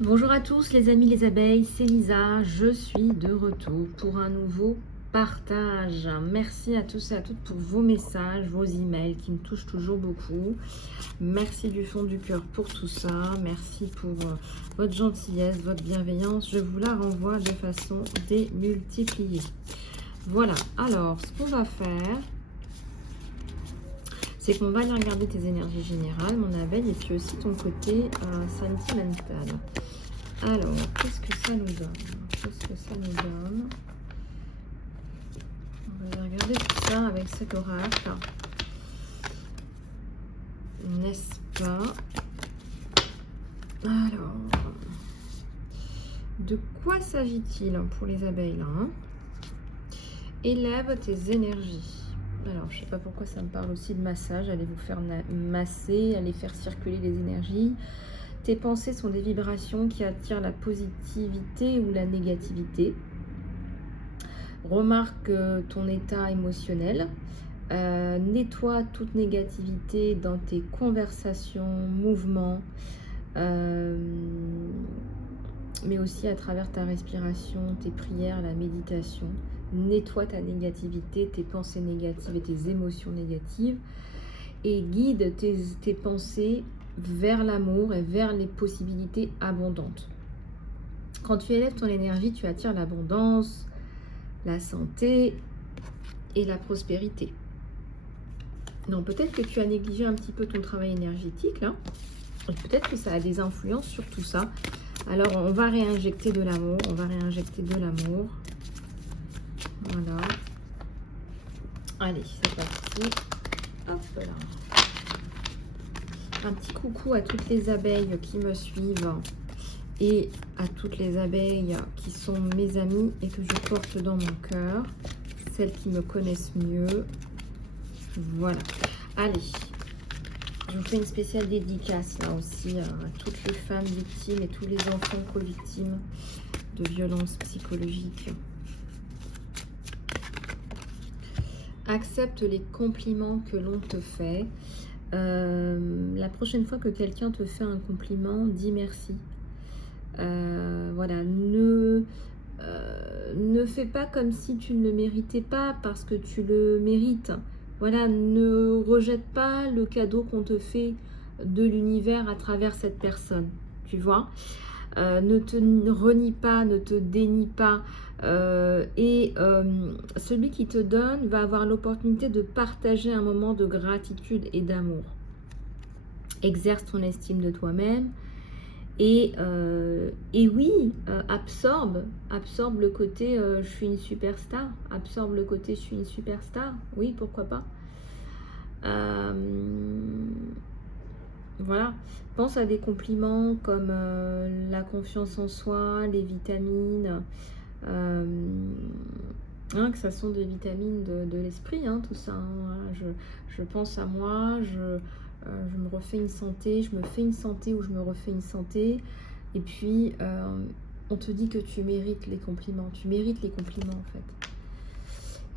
Bonjour à tous les amis les abeilles, c'est Lisa, je suis de retour pour un nouveau partage. Merci à tous et à toutes pour vos messages, vos emails qui me touchent toujours beaucoup. Merci du fond du cœur pour tout ça, merci pour votre gentillesse, votre bienveillance. Je vous la renvoie de façon démultipliée. Voilà, alors ce qu'on va faire, c'est qu'on va aller regarder tes énergies générales, mon abeille, et puis aussi ton côté sentimental. Alors, qu'est-ce que ça nous donne? Qu'est-ce que ça nous donne? On va regarder tout ça avec cet oracle. N'est-ce pas? Alors, de quoi s'agit-il pour les abeilles là, hein? Élève tes énergies. Alors, je ne sais pas pourquoi ça me parle aussi de massage. Allez vous faire masser, allez faire circuler les énergies. Tes pensées sont des vibrations qui attirent la positivité ou la négativité. Remarque ton état émotionnel. Nettoie toute négativité dans tes conversations, mouvements, mais aussi à travers ta respiration, tes prières, la méditation. Nettoie ta négativité, tes pensées négatives et tes émotions négatives, et guide tes pensées vers l'amour et vers les possibilités abondantes. Quand tu élèves ton énergie, tu attires l'abondance, la santé et la prospérité. Non, peut-être que tu as négligé un petit peu ton travail énergétique là. Peut-être que ça a des influences sur tout ça. Alors, on va réinjecter de l'amour. On va réinjecter de l'amour. Voilà. Allez, c'est parti. Hop là. Un petit coucou à toutes les abeilles qui me suivent et à toutes les abeilles qui sont mes amies et que je porte dans mon cœur. Celles qui me connaissent mieux. Voilà. Allez. Je vous fais une spéciale dédicace là aussi à toutes les femmes victimes et tous les enfants co-victimes de violences psychologiques. Accepte les compliments que l'on te fait. La prochaine fois que quelqu'un te fait un compliment, dis merci. Voilà, ne fais pas comme si tu ne le méritais pas parce que tu le mérites. Voilà, ne rejette pas le cadeau qu'on te fait de l'univers à travers cette personne, tu vois. Ne te renie pas, ne te dénie pas. Celui qui te donne va avoir l'opportunité de partager un moment de gratitude et d'amour. Exerce ton estime de toi-même. Et oui, absorbe le côté je suis une superstar, absorbe le côté je suis une superstar, oui, pourquoi pas. Voilà, pense à des compliments comme la confiance en soi, les vitamines, que ça sont des vitamines de l'esprit, hein, tout ça, hein, voilà. Je pense à moi, je me refais une santé, je me fais une santé ou je me refais une santé. Et puis, on te dit que tu mérites les compliments. Tu mérites les compliments, en fait.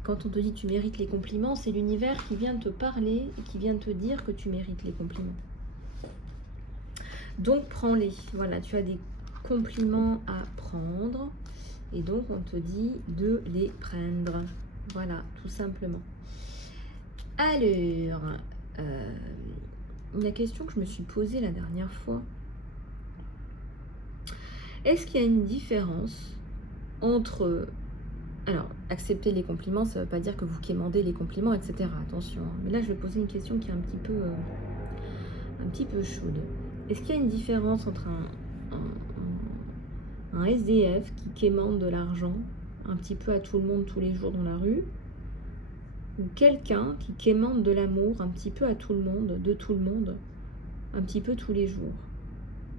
Quand on te dit tu mérites les compliments, c'est l'univers qui vient te parler et qui vient te dire que tu mérites les compliments. Donc, prends-les. Voilà, tu as des compliments à prendre. Et donc, on te dit de les prendre. Voilà, tout simplement. Alors, la question que je me suis posée la dernière fois, est-ce qu'il y a une différence entre... Alors, accepter les compliments, ça ne veut pas dire que vous quémandez les compliments, etc. Attention. Hein. Mais là, je vais poser une question qui est un petit peu chaude. Est-ce qu'il y a une différence entre un SDF qui quémande de l'argent un petit peu à tout le monde tous les jours dans la rue, ou quelqu'un qui quémande de l'amour un petit peu à tout le monde, de tout le monde, un petit peu tous les jours?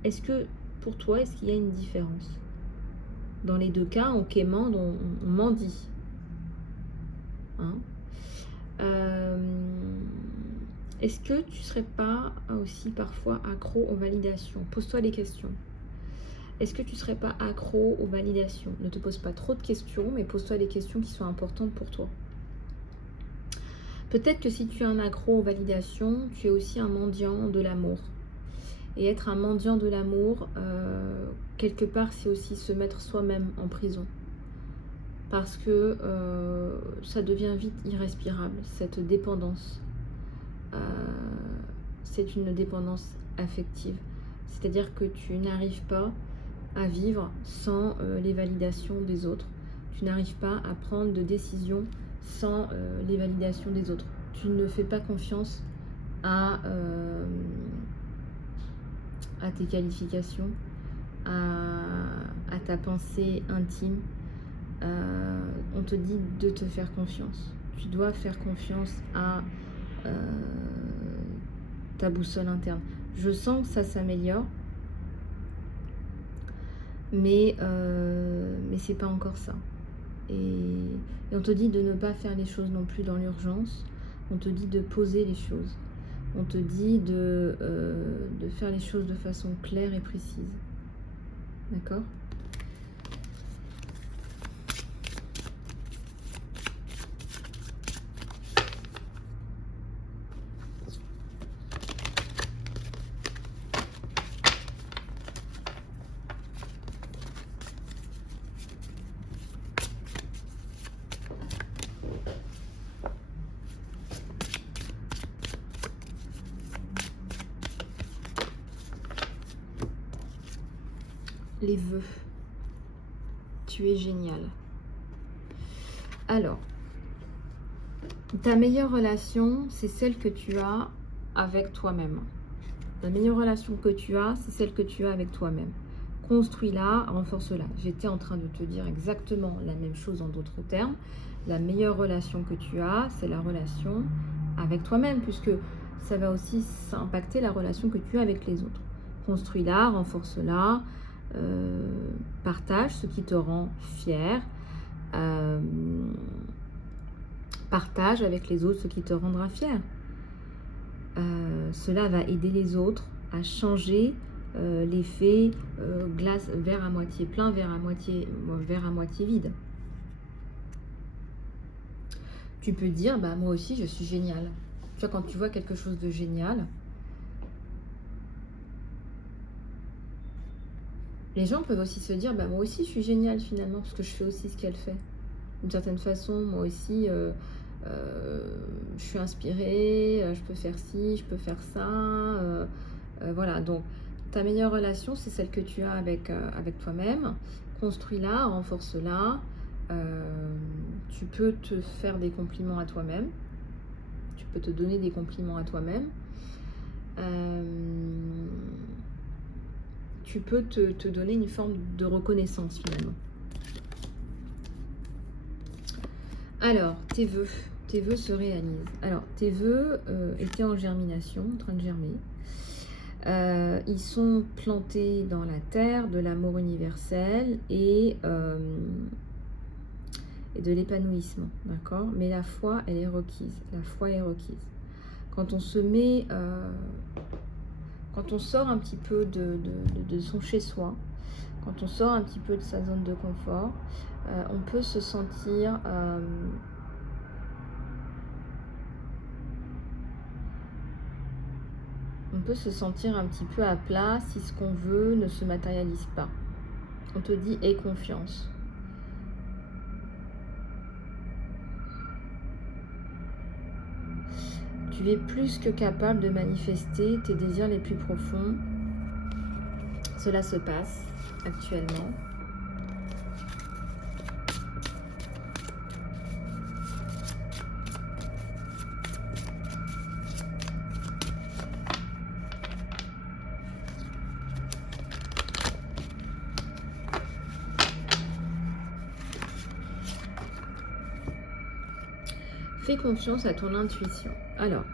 Est-ce que, pour toi, est-ce qu'il y a une différence? Dans les deux cas, on quémande, on mendie. Hein? Est-ce que tu ne serais pas aussi parfois accro aux validations? Pose-toi les questions. Est-ce que tu ne serais pas accro aux validations? Ne te pose pas trop de questions, mais pose-toi les questions qui sont importantes pour toi. Peut-être que si tu es un accro aux validations, tu es aussi un mendiant de l'amour. Et être un mendiant de l'amour, quelque part, c'est aussi se mettre soi-même en prison. Parce que ça devient vite irrespirable, cette dépendance. C'est une dépendance affective. C'est-à-dire que tu n'arrives pas à vivre sans les validations des autres. Tu n'arrives pas à prendre de décisions sans les validations des autres. Tu ne fais pas confiance à tes qualifications, à ta pensée intime. On te dit de te faire confiance. Tu dois faire confiance à ta boussole interne. Je sens que ça s'améliore, mais c'est pas encore ça. Et on te dit de ne pas faire les choses non plus dans l'urgence. On te dit de poser les choses. On te dit de faire les choses de façon claire et précise. D'accord ? Les vœux. Tu es génial. Alors, ta meilleure relation, c'est celle que tu as avec toi-même. La meilleure relation que tu as, c'est celle que tu as avec toi-même. Construis-la, renforce-la. J'étais en train de te dire exactement la même chose en d'autres termes. La meilleure relation que tu as, c'est la relation avec toi-même, puisque ça va aussi impacter la relation que tu as avec les autres. Construis-la, renforce-la. Partage ce qui te rend fier, partage avec les autres ce qui te rendra fier. Cela va aider les autres à changer l'effet glace, verre à moitié plein, verre à moitié vide. Tu peux dire, bah, moi aussi je suis génial. Tu vois, quand tu vois quelque chose de génial, les gens peuvent aussi se dire, bah, moi aussi je suis géniale finalement, parce que je fais aussi ce qu'elle fait. D'une certaine façon, moi aussi, je suis inspirée, je peux faire ci, je peux faire ça. Voilà, donc ta meilleure relation, c'est celle que tu as avec toi-même. Construis-la, renforce-la. Tu peux te faire des compliments à toi-même. Tu peux te donner des compliments à toi-même. Tu peux te donner une forme de reconnaissance finalement. Alors, tes vœux se réalisent. Alors, tes vœux étaient en germination, en train de germer. Ils sont plantés dans la terre de l'amour universel et de l'épanouissement, d'accord ? Mais la foi, elle est requise. La foi est requise. Quand on se met... quand on sort un petit peu de son chez-soi, quand on sort un petit peu de sa zone de confort, on peut se sentir un petit peu à plat si ce qu'on veut ne se matérialise pas. On te dit aie confiance. Tu es plus que capable de manifester tes désirs les plus profonds. Cela se passe actuellement. Fais confiance à ton intuition. Alors,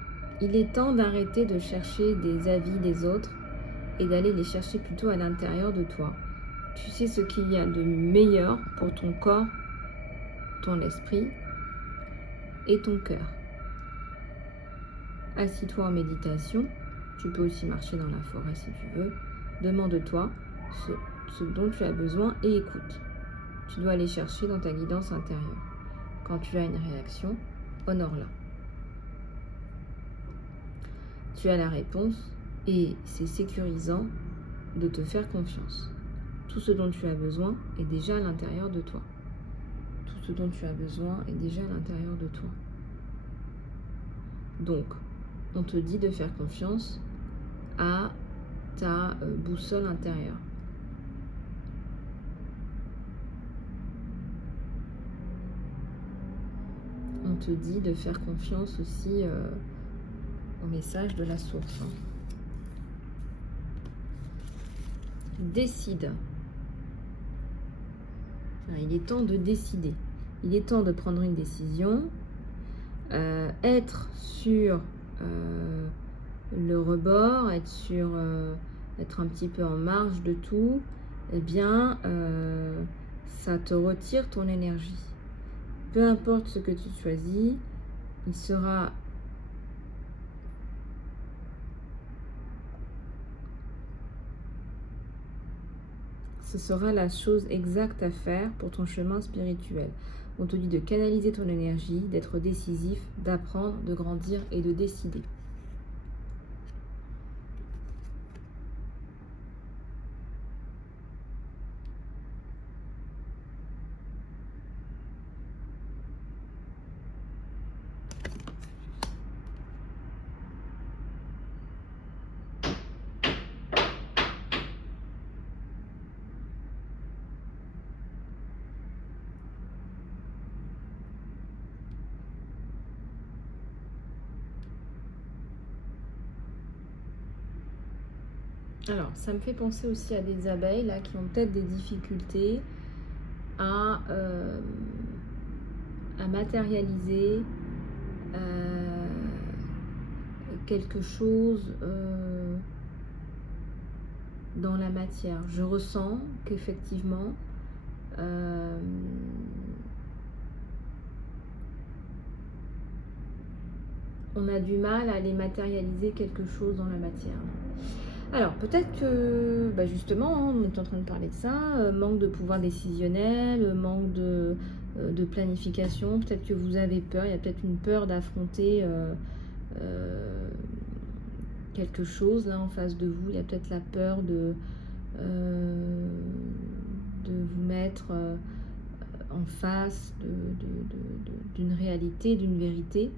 il est temps d'arrêter de chercher des avis des autres et d'aller les chercher plutôt à l'intérieur de toi. Tu sais ce qu'il y a de meilleur pour ton corps, ton esprit et ton cœur. Assis-toi en méditation. Tu peux aussi marcher dans la forêt si tu veux. Demande-toi ce dont tu as besoin et écoute. Tu dois aller chercher dans ta guidance intérieure. Quand tu as une réaction, honore-la. Tu as la réponse et c'est sécurisant de te faire confiance. Tout ce dont tu as besoin est déjà à l'intérieur de toi. Tout ce dont tu as besoin est déjà à l'intérieur de toi. Donc, on te dit de faire confiance à ta boussole intérieure. On te dit de faire confiance aussi au message de la source. Décide. Il est temps de décider. Il est temps de prendre une décision. Être sur le rebord, être un petit peu en marge de tout, eh bien, ça te retire ton énergie. Peu importe ce que tu choisis, il sera ce sera la chose exacte à faire pour ton chemin spirituel. On te dit de canaliser ton énergie, d'être décisif, d'apprendre, de grandir et de décider. Alors, ça me fait penser aussi à des abeilles là, qui ont peut-être des difficultés à matérialiser quelque chose dans la matière. Je ressens qu'effectivement, on a du mal à aller matérialiser quelque chose dans la matière. Alors, peut-être que, justement, on est en train de parler de ça, manque de pouvoir décisionnel, manque de planification, peut-être que vous avez peur, il y a peut-être une peur d'affronter quelque chose là en face de vous, il y a peut-être la peur de vous mettre en face d'une réalité, d'une vérité.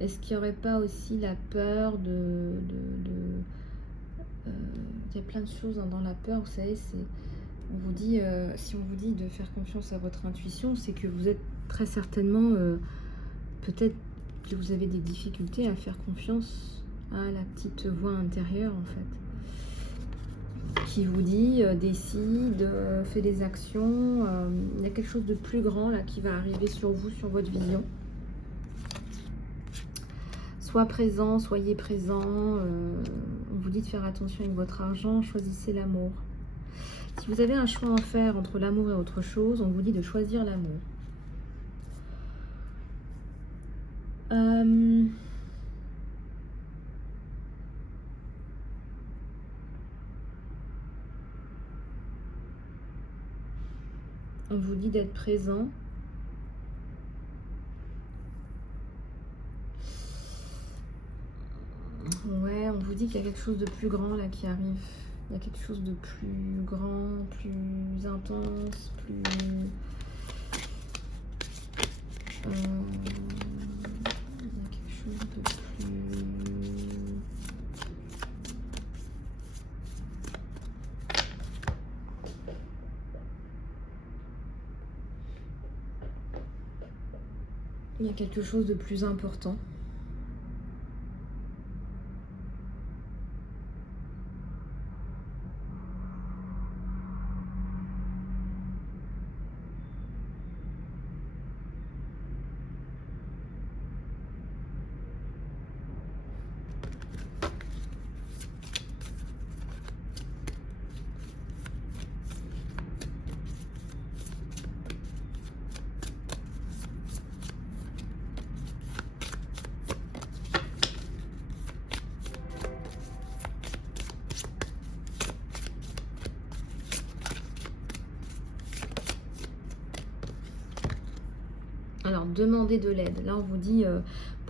Est-ce qu'il n'y aurait pas aussi la peur il y a plein de choses dans la peur, vous savez, on vous dit, si on vous dit de faire confiance à votre intuition, c'est que vous êtes très certainement, peut-être que vous avez des difficultés à faire confiance à la petite voix intérieure, en fait, qui vous dit, décide, fais des actions, il y a quelque chose de plus grand là qui va arriver sur vous, sur votre vision. Sois présent, soyez présent. On vous dit de faire attention avec votre argent, choisissez l'amour. Si vous avez un choix à faire entre l'amour et autre chose, on vous dit de choisir l'amour. On vous dit d'être présent. Ouais, on vous dit qu'il y a quelque chose de plus grand là qui arrive. Il y a quelque chose de plus grand, plus intense, plus... il y a quelque chose de plus... Il y a quelque chose de plus important. Alors, demandez de l'aide. Là, on vous dit,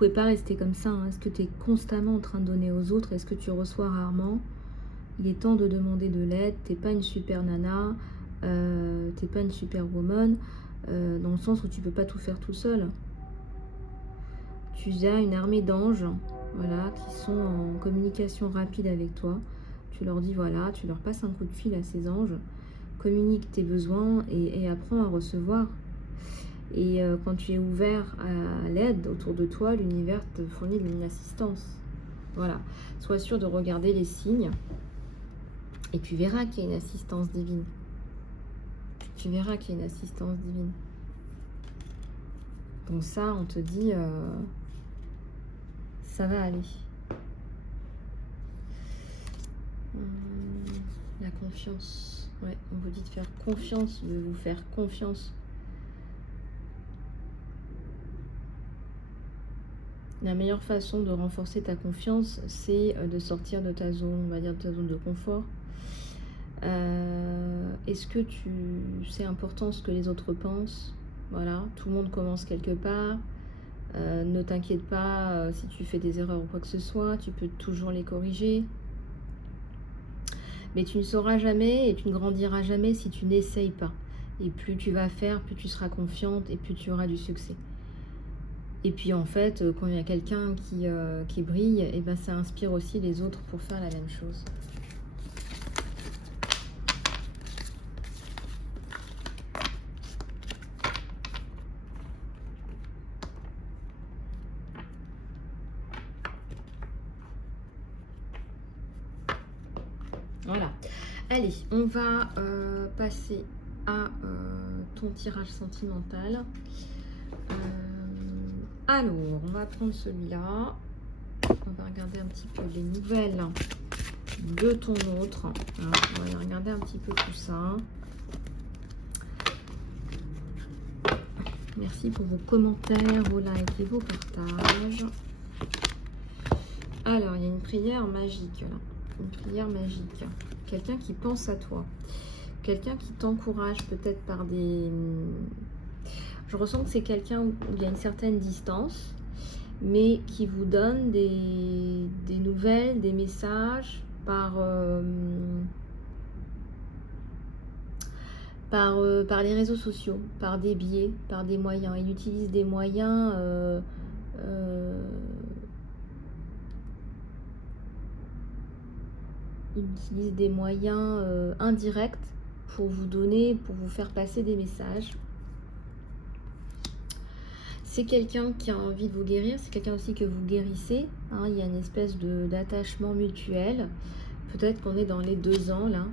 pouvez pas rester comme ça. Hein. Est-ce que tu es constamment en train de donner aux autres? Est-ce que tu reçois rarement? Il est temps de demander de l'aide. T'es pas une super nana, t'es pas une super woman, dans le sens où tu peux pas tout faire tout seul. Tu as une armée d'anges, voilà, qui sont en communication rapide avec toi. Tu leur dis voilà, tu leur passes un coup de fil à ces anges, communique tes besoins et apprends à recevoir. Et quand tu es ouvert à l'aide autour de toi, l'univers te fournit une assistance. Voilà, sois sûr de regarder les signes et tu verras qu'il y a une assistance divine. Tu verras qu'il y a une assistance divine. Donc ça, on te dit, ça va aller. La confiance. Ouais, on vous dit de faire confiance, de vous faire confiance. La meilleure façon de renforcer ta confiance, c'est de sortir de ta zone, on va dire de ta zone de confort. Est-ce que c'est important ce que les autres pensent? Voilà, tout le monde commence quelque part. Ne t'inquiète pas si tu fais des erreurs ou quoi que ce soit, tu peux toujours les corriger. Mais tu ne sauras jamais et tu ne grandiras jamais si tu n'essayes pas. Et plus tu vas faire, plus tu seras confiante et plus tu auras du succès. Et puis en fait, quand il y a quelqu'un qui brille, et ben ça inspire aussi les autres pour faire la même chose. Voilà. Allez, on va passer à ton tirage sentimental. Alors, on va prendre celui-là. On va regarder un petit peu les nouvelles de ton autre. Alors, on va aller regarder un petit peu tout ça. Merci pour vos commentaires, vos likes et vos partages. Alors, il y a une prière magique là. Une prière magique. Quelqu'un qui pense à toi. Quelqu'un qui t'encourage peut-être par des... Je ressens que c'est quelqu'un où il y a une certaine distance, mais qui vous donne des nouvelles, des messages par les réseaux sociaux, par des biais, par des moyens. Il utilise des moyens indirects pour vous donner, pour vous faire passer des messages. C'est quelqu'un qui a envie de vous guérir, c'est quelqu'un aussi que vous guérissez. Hein, il y a une espèce d'attachement mutuel. Peut-être qu'on est dans les 2 ans là.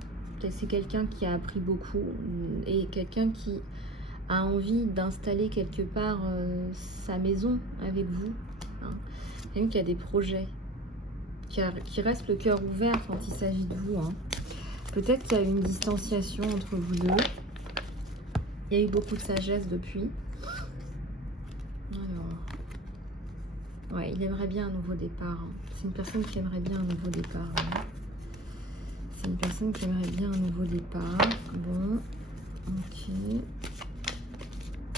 C'est quelqu'un qui a appris beaucoup et quelqu'un qui a envie d'installer quelque part sa maison avec vous. Hein. Quelqu'un qui a des projets, qui reste le cœur ouvert quand il s'agit de vous. Hein. Peut-être qu'il y a une distanciation entre vous deux. Il y a eu beaucoup de sagesse depuis. Alors, ouais, il aimerait bien un nouveau départ. C'est une personne qui aimerait bien un nouveau départ. Hein. C'est une personne qui aimerait bien un nouveau départ. Bon, ok.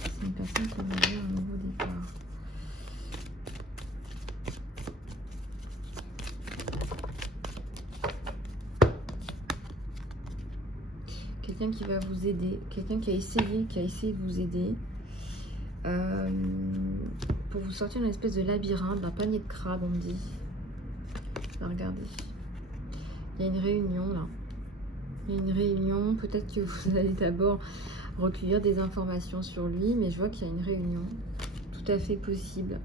C'est une personne qui aimerait bien un nouveau départ. Quelqu'un qui va vous aider. Quelqu'un qui a essayé de vous aider. Pour vous sortir d'une espèce de labyrinthe, d'un panier de crabes, on me dit. Regardez. Il y a une réunion là. Il y a une réunion. Peut-être que vous allez d'abord recueillir des informations sur lui, mais je vois qu'il y a une réunion. Tout à fait possible.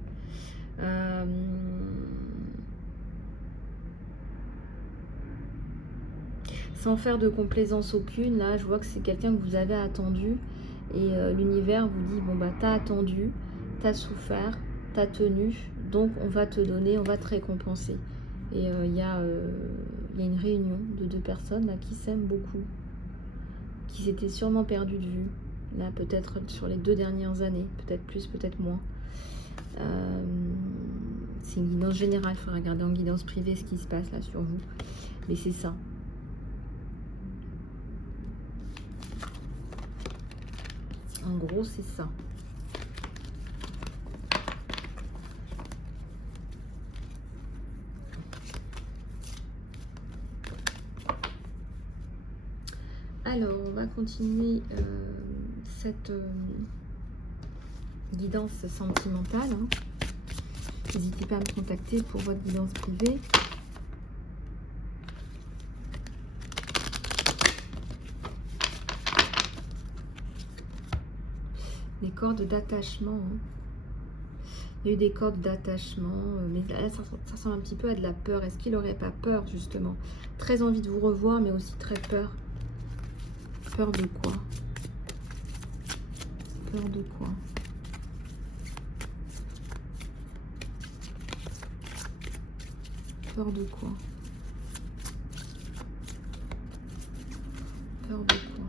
Sans faire de complaisance aucune, là, je vois que c'est quelqu'un que vous avez attendu. Et l'univers vous dit, bon bah t'as attendu, t'as souffert, t'as tenu, donc on va te donner, on va te récompenser. Et il y a une réunion de 2 personnes là, qui s'aiment beaucoup, qui s'étaient sûrement perdues de vue, là peut-être sur les 2 dernières années, peut-être plus, peut-être moins. C'est une guidance générale, il faudra regarder en guidance privée ce qui se passe là sur vous, mais c'est ça. En gros, c'est ça. Alors, on va continuer cette guidance sentimentale. Hein. N'hésitez pas à me contacter pour votre guidance privée. Des cordes d'attachement. Hein. Il y a eu des cordes d'attachement, mais là, ça ressemble un petit peu à de la peur. Est-ce qu'il n'aurait pas peur, justement? Très envie de vous revoir, mais aussi très peur. Peur de quoi? Peur de quoi? Peur de quoi? Peur de quoi?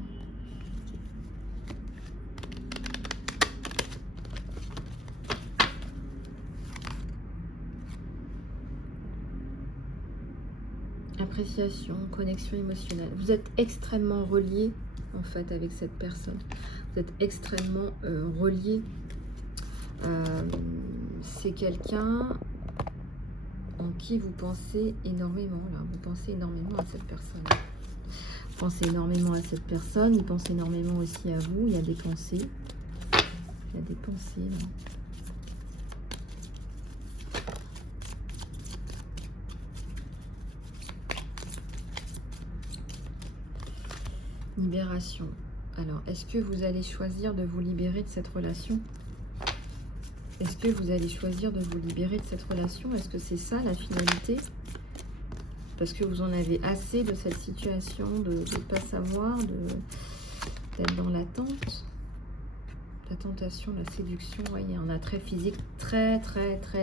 Appréciation, connexion émotionnelle. Vous êtes extrêmement relié en fait avec cette personne. Vous êtes extrêmement relié. C'est quelqu'un en qui vous pensez énormément. Là, vous pensez énormément à cette personne. Vous pensez énormément à cette personne. Il pense énormément aussi à vous. Il y a des pensées. Il y a des pensées là. Libération. Alors, est-ce que vous allez choisir de vous libérer de cette relation? Est-ce que vous allez choisir de vous libérer de cette relation? Est-ce que c'est ça la finalité? Parce que vous en avez assez de cette situation, de ne pas savoir, d'être dans l'attente. La tentation, la séduction, ouais, il y a un attrait physique très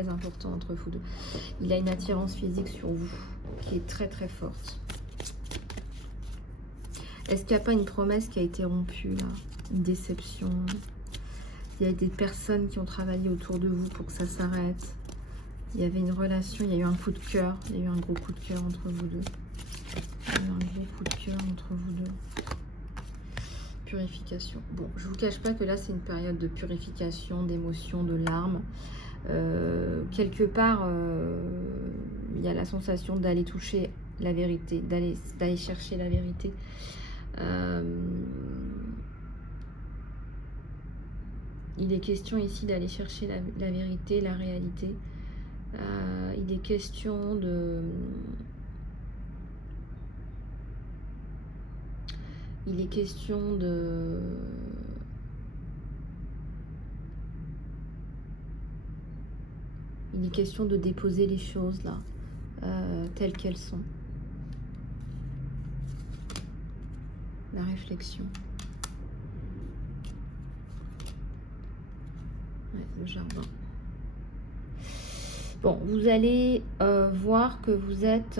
important entre vous deux. Il a une attirance physique sur vous qui est très forte. Est-ce qu'il n'y a pas une promesse qui a été rompue là? Une déception? Il y a des personnes qui ont travaillé autour de vous pour que ça s'arrête. Il y avait une relation, il y a eu un coup de cœur. Il y a eu un gros coup de cœur entre vous deux. Il y a eu un gros coup de cœur entre vous deux. Purification. Bon, je ne vous cache pas que là, c'est une période de purification, d'émotions, de larmes. Quelque part, il y a la sensation d'aller toucher la vérité, d'aller chercher la vérité. Il est question ici d'aller chercher la vérité, la réalité. Il est question de... Il est question de... Il est question de déposer les choses là, telles qu'elles sont. La réflexion. Ouais, le jardin. Bon, vous allez voir que vous êtes...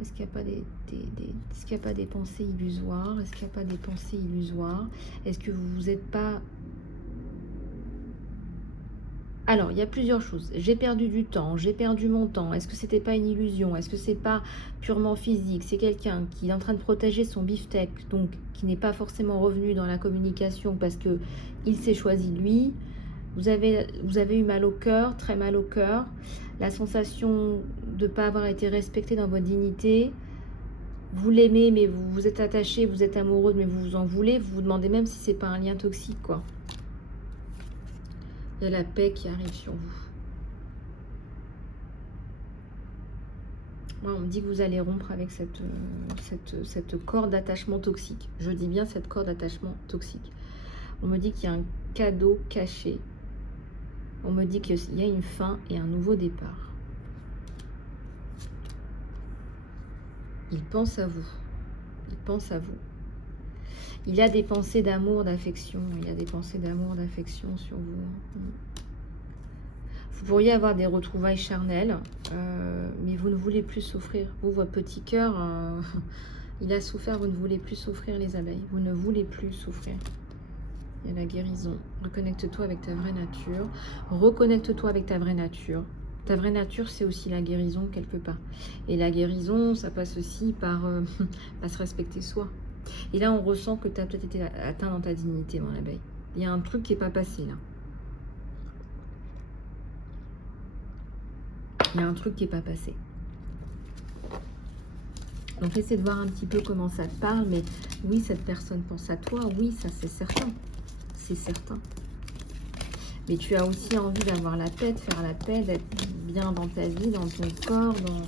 Est-ce qu'il n'y a pas est-ce qu'il n'y a pas des pensées illusoires? Est-ce qu'il n'y a pas des pensées illusoires? Est-ce que vous n'êtes pas... Alors, il y a plusieurs choses. J'ai perdu du temps, j'ai perdu mon temps. Est-ce que c'était pas une illusion? Est-ce que c'est pas purement physique? C'est quelqu'un qui est en train de protéger son beefsteak, donc qui n'est pas forcément revenu dans la communication parce que il s'est choisi lui. Vous avez eu mal au cœur, très mal au cœur. La sensation de ne pas avoir été respecté dans votre dignité. Vous l'aimez, mais vous vous êtes attaché, vous êtes amoureux, mais vous vous en voulez. Vous vous demandez même si c'est pas un lien toxique, quoi. Il y a la paix qui arrive sur vous. Moi, on me dit que vous allez rompre avec cette corde d'attachement toxique. Je dis bien cette corde d'attachement toxique. On me dit qu'il y a un cadeau caché. On me dit qu'il y a une fin et un nouveau départ. Il pense à vous. Il pense à vous. Il a des pensées d'amour, d'affection. Il y a des pensées d'amour, d'affection sur vous. Vous pourriez avoir des retrouvailles charnelles, mais vous ne voulez plus souffrir. Vous, votre petit cœur, il a souffert, vous ne voulez plus souffrir, les abeilles. Vous ne voulez plus souffrir. Il y a la guérison. Reconnecte-toi avec ta vraie nature. Reconnecte-toi avec ta vraie nature. Ta vraie nature, c'est aussi la guérison quelque part. Et la guérison, ça passe aussi par se respecter soi. Et là, on ressent que tu as peut-être été atteint dans ta dignité, mon abeille. Il y a un truc qui n'est pas passé, là. Il y a un truc qui n'est pas passé. Donc essaie de voir un petit peu comment ça te parle, mais oui, cette personne pense à toi, oui, ça c'est certain. C'est certain. Mais tu as aussi envie d'avoir la paix, de faire la paix, d'être bien dans ta vie, dans ton corps, dans...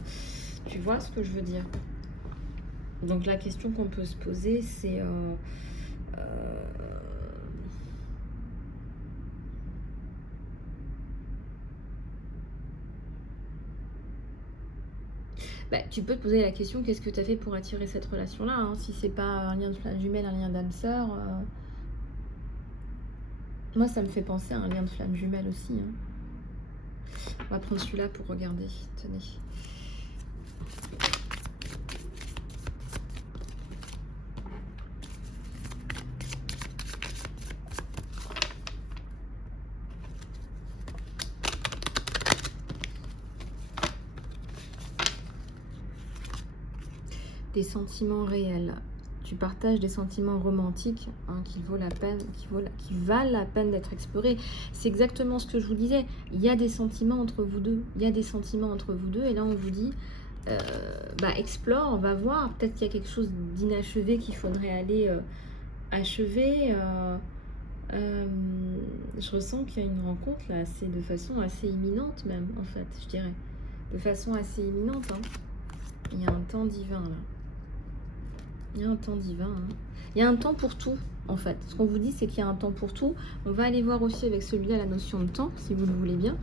Tu vois ce que je veux dire? Donc la question qu'on peut se poser, c'est... bah, tu peux te poser la question, qu'est-ce que tu as fait pour attirer cette relation-là, hein? Si c'est pas un lien de flamme jumelle, un lien d'âme sœur... Moi, ça me fait penser à un lien de flamme jumelle aussi, hein. On va prendre celui-là pour regarder. Tenez. Des sentiments réels. Tu partages des sentiments romantiques, hein, qui valent la peine d'être explorés. C'est exactement ce que je vous disais. Il y a des sentiments entre vous deux. Il y a des sentiments entre vous deux. Et là, on vous dit, bah, explore, on va voir. Peut-être qu'il y a quelque chose d'inachevé qu'il faudrait aller achever. Je ressens qu'il y a une rencontre là, c'est de façon assez imminente même, en fait, je dirais. De façon assez imminente, hein. Il y a un temps divin là. Il y a un temps divin, hein. Il y a un temps pour tout, en fait. Ce qu'on vous dit, c'est qu'il y a un temps pour tout. On va aller voir aussi avec celui-là la notion de temps, si vous le voulez bien.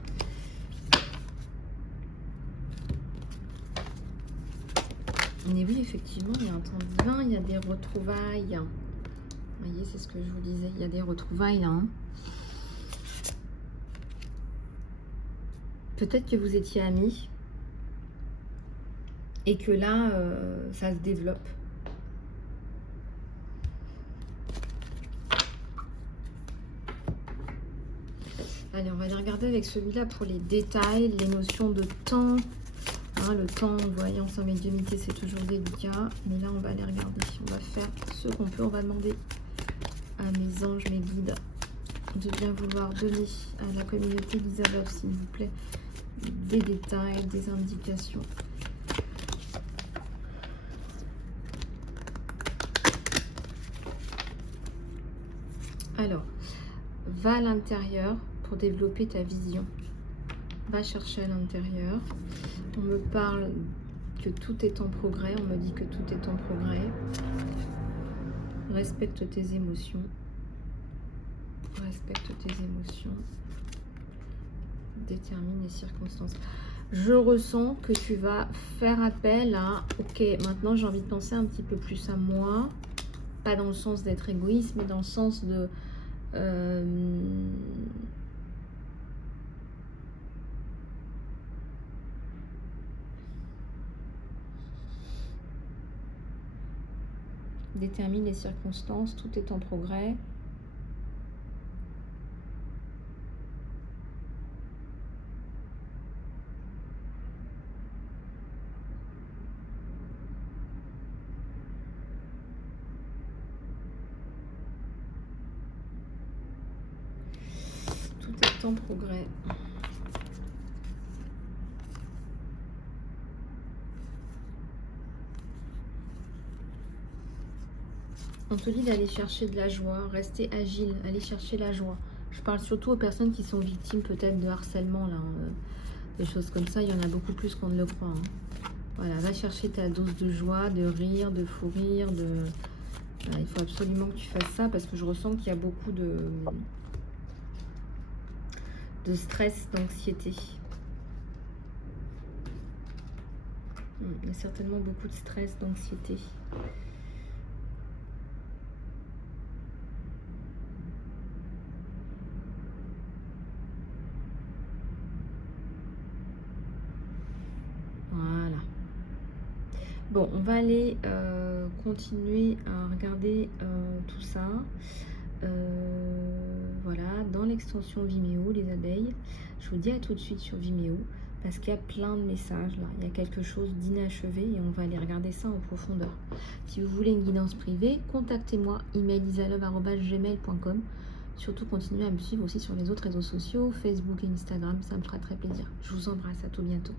Mais oui, effectivement, il y a un temps divin, il y a des retrouvailles. Vous voyez, c'est ce que je vous disais, il y a des retrouvailles là, hein. Peut-être que vous étiez amis et que là, ça se développe. Allez, on va aller regarder avec celui-là pour les détails, les notions de temps. Hein, le temps, voyance en médiumnité, c'est toujours délicat. Mais là, on va aller regarder. On va faire ce qu'on peut. On va demander à mes anges, mes guides, de bien vouloir donner à la communauté d'Isabelle, s'il vous plaît, des détails, des indications. Alors, va à l'intérieur pour développer ta vision. Va chercher à l'intérieur. On me parle que tout est en progrès. On me dit que tout est en progrès. Respecte tes émotions. Respecte tes émotions. Détermine les circonstances. Je ressens que tu vas faire appel à... Ok, maintenant j'ai envie de penser un petit peu plus à moi. Pas dans le sens d'être égoïste, mais dans le sens de... détermine les circonstances, tout est en progrès. Tout est en progrès. On te dit d'aller chercher de la joie, rester agile, aller chercher la joie. Je parle surtout aux personnes qui sont victimes peut-être de harcèlement, là, des choses comme ça. Il y en a beaucoup plus qu'on ne le croit, hein. Voilà, va chercher ta dose de joie, de rire, de fou rire, de... Voilà, il faut absolument que tu fasses ça parce que je ressens qu'il y a beaucoup de stress, d'anxiété. Il y a certainement beaucoup de stress, d'anxiété. Voilà. Bon, on va aller continuer à regarder tout ça. Voilà, dans l'extension Vimeo, les abeilles. Je vous dis à tout de suite sur Vimeo, parce qu'il y a plein de messages là. Il y a quelque chose d'inachevé et on va aller regarder ça en profondeur. Si vous voulez une guidance privée, contactez-moi, email isalove@gmail.com. Surtout, continuez à me suivre aussi sur les autres réseaux sociaux, Facebook et Instagram, ça me fera très plaisir. Je vous embrasse, à tout bientôt.